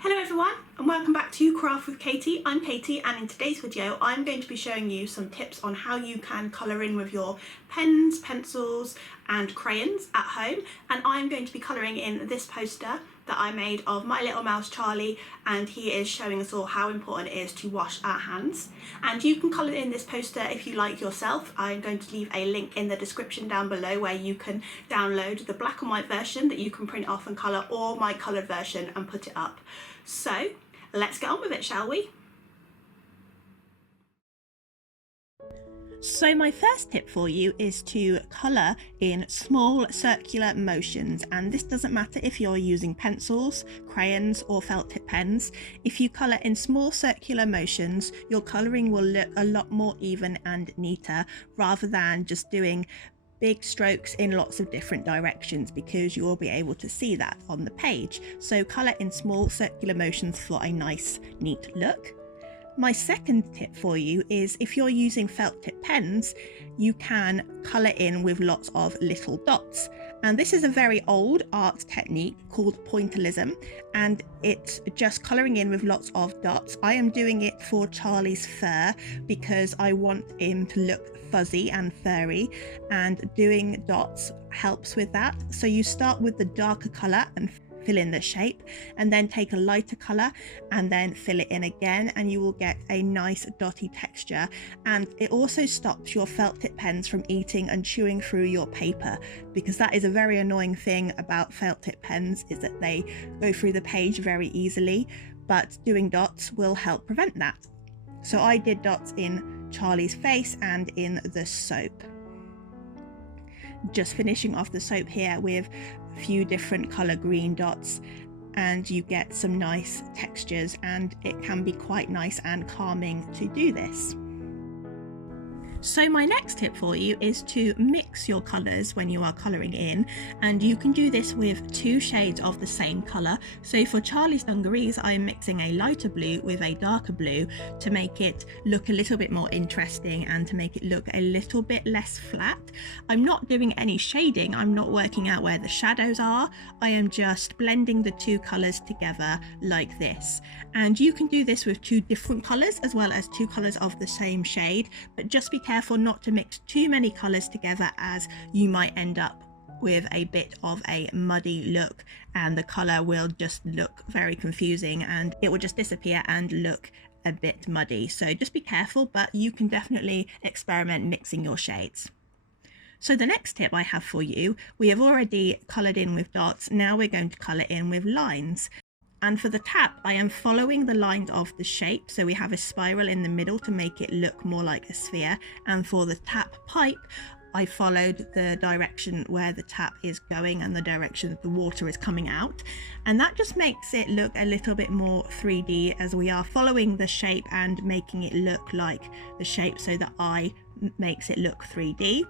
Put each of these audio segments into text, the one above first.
Hello everyone and welcome back to Craft with Katy. I'm Katy and in today's video I'm going to be showing you some tips on how you can colour in with your pens, pencils and crayons at home, and I'm going to be colouring in this poster that I made of my little mouse Charlie, and he is showing us all how important it is to wash our hands. And you can colour in this poster if you like yourself. I'm going to leave a link in the description down below where you can download the black and white version that you can print off and colour, or my coloured version and put it up. So let's get on with it, shall we? So my first tip for you is to colour in small circular motions, and this doesn't matter if you're using pencils, crayons or felt tip pens. If you colour in small circular motions, your colouring will look a lot more even and neater rather than just doing big strokes in lots of different directions, because you'll be able to see that on the page. So colour in small circular motions for a nice neat look. My second tip for you is if you're using felt tip pens, you can colour in with lots of little dots. And this is a very old art technique called pointillism, and it's just colouring in with lots of dots. I am doing it for Charlie's fur because I want him to look fuzzy and furry, and doing dots helps with that. So you start with the darker colour and fill in the shape, and then take a lighter colour and then fill it in again, and you will get a nice dotty texture. And it also stops your felt tip pens from eating and chewing through your paper, because that is a very annoying thing about felt tip pens, is that they go through the page very easily, but doing dots will help prevent that. So I did dots in Charlie's face and in the soap. Just finishing off the soap here with a few different colour green dots, and you get some nice textures, and it can be quite nice and calming to do this. So my next tip for you is to mix your colours when you are colouring in, and you can do this with two shades of the same colour. So for Charlie's dungarees, I am mixing a lighter blue with a darker blue to make it look a little bit more interesting and to make it look a little bit less flat. I'm not doing any shading, I'm not working out where the shadows are, I am just blending the two colours together like this. And you can do this with two different colours as well as two colours of the same shade, but just be careful not to mix too many colours together, as you might end up with a bit of a muddy look and the colour will just look very confusing and it will just disappear and look a bit muddy. So just be careful, but you can definitely experiment mixing your shades. So the next tip I have for you, we have already coloured in with dots, now we're going to colour in with lines. And for the tap, I am following the lines of the shape, so we have a spiral in the middle to make it look more like a sphere. And for the tap pipe, I followed the direction where the tap is going and the direction that the water is coming out. And that just makes it look a little bit more 3D, as we are following the shape and making it look like the shape, so the eye makes it look 3D.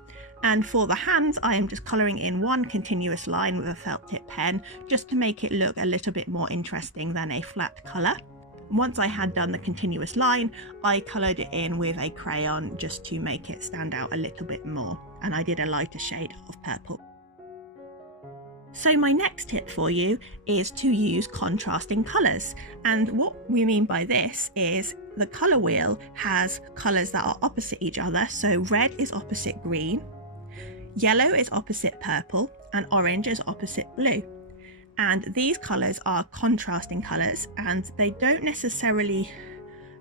And for the hands, I am just colouring in one continuous line with a felt tip pen, just to make it look a little bit more interesting than a flat colour. Once I had done the continuous line, I coloured it in with a crayon just to make it stand out a little bit more, and I did a lighter shade of purple. So my next tip for you is to use contrasting colours, and what we mean by this is the colour wheel has colours that are opposite each other. So red is opposite green, yellow is opposite purple, and orange is opposite blue. And these colours are contrasting colours, and they don't necessarily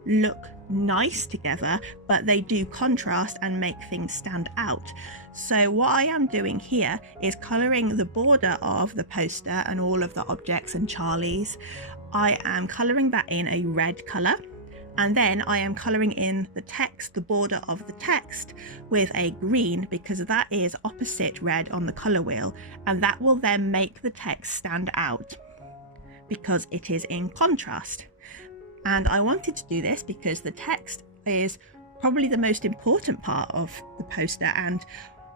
look nice together, but they do contrast and make things stand out. So what I am doing here is colouring the border of the poster and all of the objects and Charlie's. I am colouring that in a red colour, and then I am colouring in the text, the border of the text, with a green, because that is opposite red on the colour wheel, and that will then make the text stand out because it is in contrast. And I wanted to do this because the text is probably the most important part of the poster, and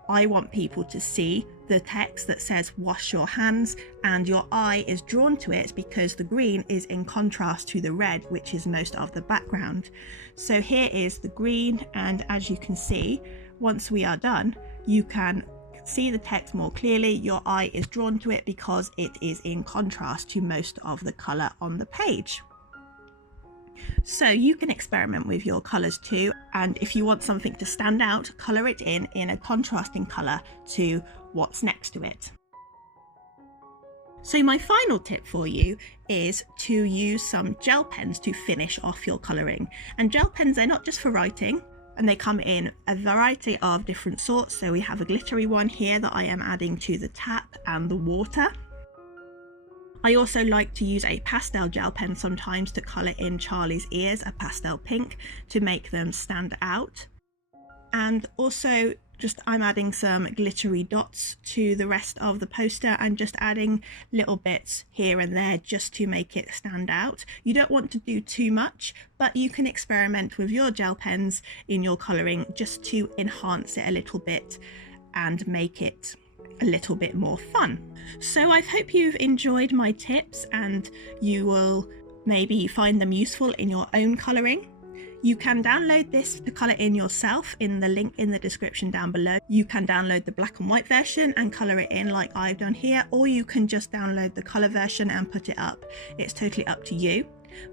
I want people to see the text that says wash your hands, and your eye is drawn to it because the green is in contrast to the red, which is most of the background. So here is the green, and as you can see, once we are done, you can see the text more clearly, your eye is drawn to it because it is in contrast to most of the colour on the page. So you can experiment with your colours too, and if you want something to stand out, colour it in a contrasting colour to what's next to it. So my final tip for you is to use some gel pens to finish off your colouring. And gel pens, they're not just for writing, and they come in a variety of different sorts. So we have a glittery one here that I am adding to the tap and the water. I also like to use a pastel gel pen sometimes to colour in Charlie's ears, a pastel pink, to make them stand out. And also I'm adding some glittery dots to the rest of the poster and just adding little bits here and there just to make it stand out. You don't want to do too much, but you can experiment with your gel pens in your colouring just to enhance it a little bit and make it a little bit more fun. So I hope you've enjoyed my tips and you will maybe find them useful in your own colouring. You can download this to colour in yourself in the link in the description down below. You can download the black and white version and colour it in like I've done here, or you can just download the colour version and put it up. It's totally up to you.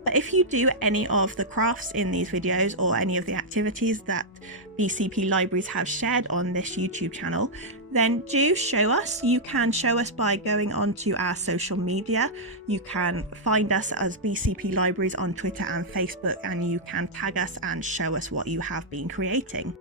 But if you do any of the crafts in these videos or any of the activities that BCP Libraries have shared on this YouTube channel, then do show us. You can show us by going onto our social media. You can find us as BCP Libraries on Twitter and Facebook, and you can tag us and show us what you have been creating.